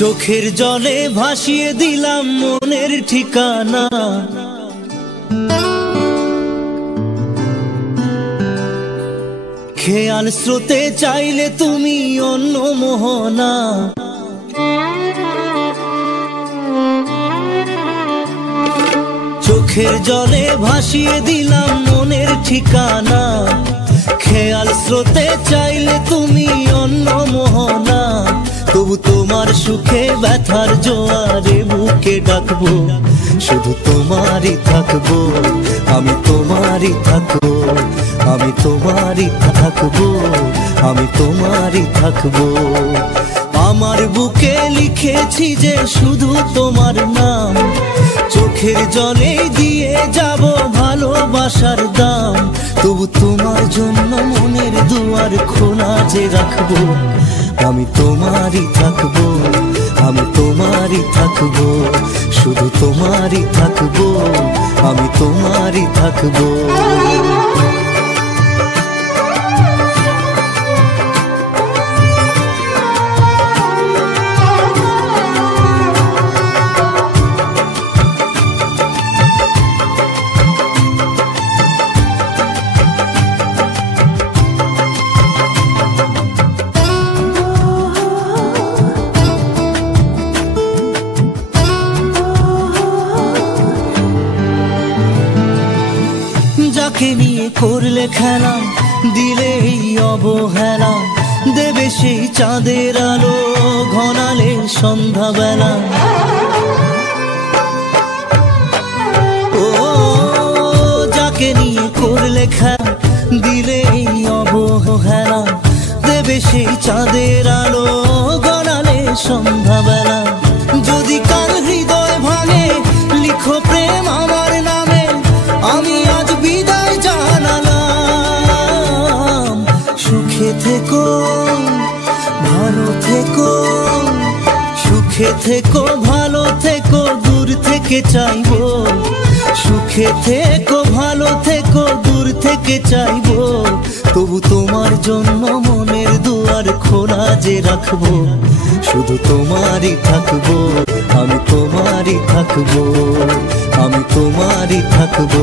চোখের জলে ভাসিয়ে দিলাম মনের ঠিকানা। খেয়াল স্রোতে চাইলে তুমি অন্য মোহনা। চোখের জলে ভাসিয়ে দিলাম মনের ঠিকানা। খেয়াল স্রোতে চাইলে তুমি অন্য মোহনা। তবু তোমার সুখে ব্যথার জোয়ারে বুকে ডাকবো, শুধু তোমারই থাকবো, আমি তোমারই থাকবো, আমি তোমারই থাকবো, আমি তোমারই থাকবো। আমার বুকে লিখেছি যে শুধু তোমার নাম, চোখের জলে দিয়ে যাব ভালোবাসার দাম। তবু তোমার জন্য মনের দুয়ার খোলা যে রাখবো, আমি তোমারই থাকবো, আমি তোমারই থাকবো, শুধু তোমারই থাকবো, আমি তোমারই থাকবো। যাকে নিয়ে করলে খেলা, দিলে এই অবহেলা, দেবে সেই চাঁদের আলো ঘনালে সন্ধ্যাবেলা। ও যাকে নিয়ে করলে খেলা, দিলে এই অবহেলা, দেবে সেই চাঁদের আলো ঘনালে সন্ধ্যাবেলা। যদি কাল হৃদয় ভাঙে লিখো প্রেম আমার নামে, আমি আজ বিদায় জানালাম। সুখে থেকো ভালো থেকো, সুখে থেকো ভালো থেকো, দূর থেকে চাইবো। সুখে থেকো ভালো থেকো, দূর থেকে চাইবো। তবু তোমার জন্য মনের দুয়ার খোলা যে রাখবো, শুধু তোমারই থাকবো, আমি তোমারই থাকবো, আমি তোমারই থাকবো,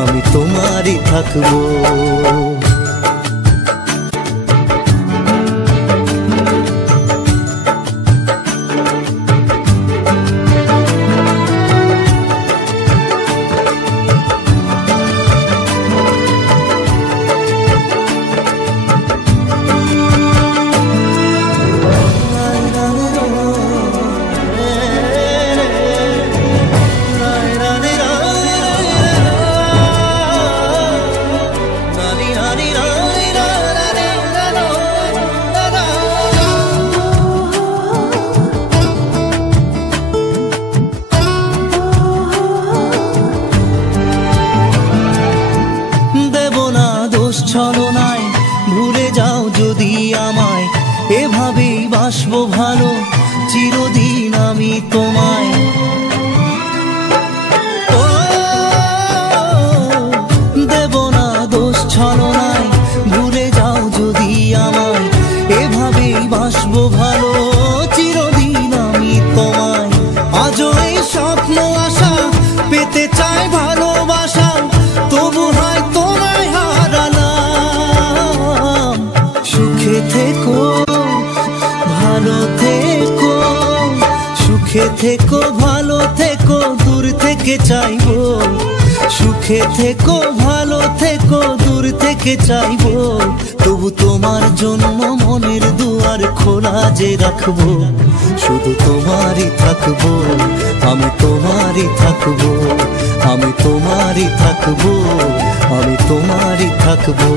আমি তোমারই থাকবো। ছলনায় ভুলে যাও যদি আমায়, এভাবেই বাসবো ভালো চিরদিন আমি তোমায়। ও দেব না দোষ ছলনায়, ভুলে যাও যদি আমায়, এভাবেই বাসবো ভালো চিরদিন আমি তোমায়। আজও এই স্বপ্ন আশা পেতে চাই ভালোবাসা, তবু হয় তোমায় হারালাম। সুখে থেকো ভালো থেকো, সুখে থেকো ভালো থেকো, দূর থেকে চাইবো। সুখে থেকো ভালো থেকো, দূর থেকে চাইবো। তবু তোমার জন্য মনের দুয়ার খোলা যে রাখবো, শুধু তোমারই থাকবো, আমি তোমারই থাকবো, আমি তোমারই থাকবো, আমি তোমারই থাকবো।